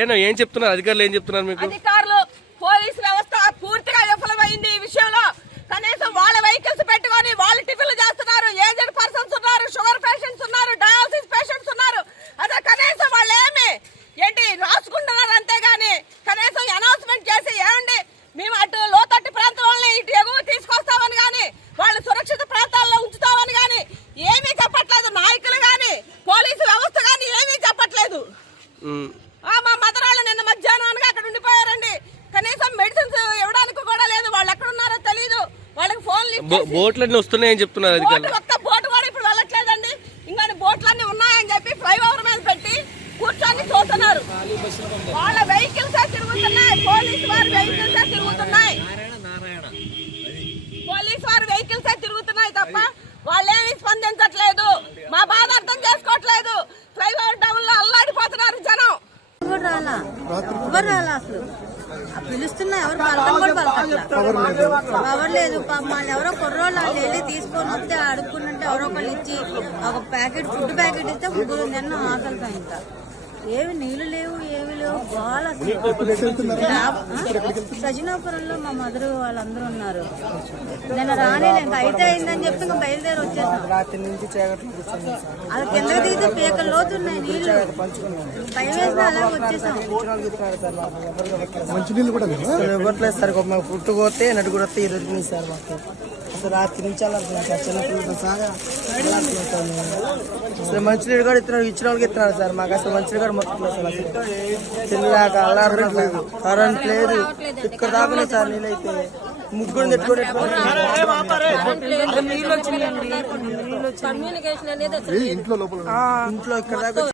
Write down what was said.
ఏం చెప్తున్నారు అధికారులు? ఏం చెప్తున్నారు మీకు? అధికారులు పోలీసు వ్యవస్థ పూర్తిగా విఫలమైంది ఈ విషయంలో. కనీసం వాళ్ళ వెహికల్స్ పెట్టుకొని వాళ్ళు టిఫిన్లు చేస్తున్నారు. ఏజెడ్ పర్సన్స్ ఉన్నారు, షుగర్ పేషెంట్స్ ఉన్నారు, డయాలసిస్ పేషెంట్స్ ఉన్నారు. అదే కనీసం వాళ్ళు ఏంటి రాసుకుంటున్నారు అంతేగాని కనీసం అనౌన్స్మెంట్ చేసి ఏమండి మేము అటు లోతట్టు ప్రాంతం వాళ్ళని ఇటు ఎగువ తీసుకొస్తామని కానీ వాళ్ళు సురక్షిత ప్రాంతాల్లో ఉంచుతామని కానీ ఏమీ చెప్పట్లేదు. నాయకులు కానీ పోలీసు వ్యవస్థ కానీ ఏమీ చెప్పట్లేదు. మా మదరాళ్ళు నిన్న మధ్యాహ్నానికి అక్కడ ఉండిపోయారండి. కనీసం మెడిసిన్స్ ఇవ్వడానికి కూడా లేదు. వాళ్ళు ఎక్కడ ఉన్నారో తెలియదు. వాళ్ళకి ఫోన్లు బోట్లన్నీ వస్తున్నాయని చెప్తున్నారు అధికారులు. ఒక్క బోటు కూడా ఇప్పుడు వెళ్ళట్లేదండి. ఇంకా బోట్లన్నీ ఉన్నాయని చెప్పి ఫ్లైఓవర్ మీద పెట్టి కూర్చొని చూస్తున్నారు. వాళ్ళ వెహికల్స్ తిరుగుతున్నాయి, పోలీసు వారి వెహికల్స్ తిరుగుతున్నాయి, పోలీసు వారి వెహికల్స్ తిరుగుతున్నాయి తప్ప వాళ్ళేమీ స్పందించట్లేదు. మా బాధ అర్థం చేసుకోవట్లేదు. ఫ్లైఓవర్ డౌన్ లో అల్లాడిపోతున్నారు జనం. ఎవరు రాలా అసలు పిలుస్తున్నా ఎవరు పలకం కూడా పలకట్లా. పవర్ లేదు. వాళ్ళు ఎవరో కుర్రోళ్ళు వాళ్ళు వెళ్ళి తీసుకొని వస్తే అడుక్కున్నట్టు ఎవరో ఒకళ్ళు ఇచ్చి ఒక ప్యాకెట్ ఫుడ్ ప్యాకెట్ ఇస్తే ముగ్గురు నిన్న ఆకలితాం. ఇంకా ఏమి నీళ్లు లేవు, ఏమి లేవు. చాలా సజనాపురంలో మా మదరు వాళ్ళందరూ ఉన్నారు. నేను రానేలే ఇంకా అయితే అయిందని చెప్పి ఇంకా బయలుదేరి వచ్చేసాం. అది కిందకి దిగితే పీకల లోతు ఉన్నాయి నీళ్లు. భయం వేసిన అలాగే వచ్చేసాం. ఇవ్వట్లేదు సార్. మాకు ఫుడ్ పోతే నడు కూడా వస్తే ఈరోజు సార్ మాకు అసలు రాత్రి నుంచి అలా చిన్నపిల్లలతో సహా అసలు మంచినీళ్ళు కూడా ఇస్తున్నారు. ఇచ్చిన వాళ్ళకి ఇస్తున్నారు సార్. మాకు అసలు మంచినీళ్ళు కూడా మొత్తం సార్. అసలు తినలేక అల్లాడలేదు. కరెంట్ లేదు. ఇక్కడ దాకా సార్ నీళ్ళైతే ముగ్గురు నెట్టుకొని ఇంట్లో ఇక్కడ దాకా